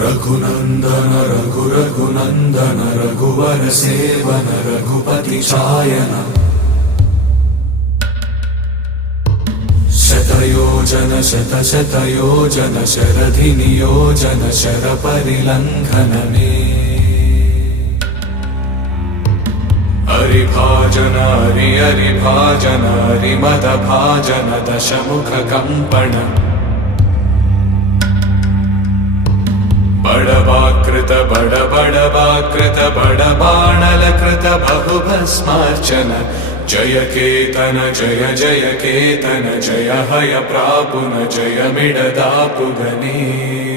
रघुनन्दन रघुनन्दन रघुवर seven Raghupati चायन शतयोजन शतशतयोजन शरधि नियोजन शरपरिलङ्घन मे हरिभाजन हरिभाजन हरिमदभाजन दशमुख कंपन बड़वाकृत बड़वाकृत बड़बाणलकृत बहुभस्मार्चन जय केतन जय जय केतन जय हय प्रापुन जय मिडदापुगने।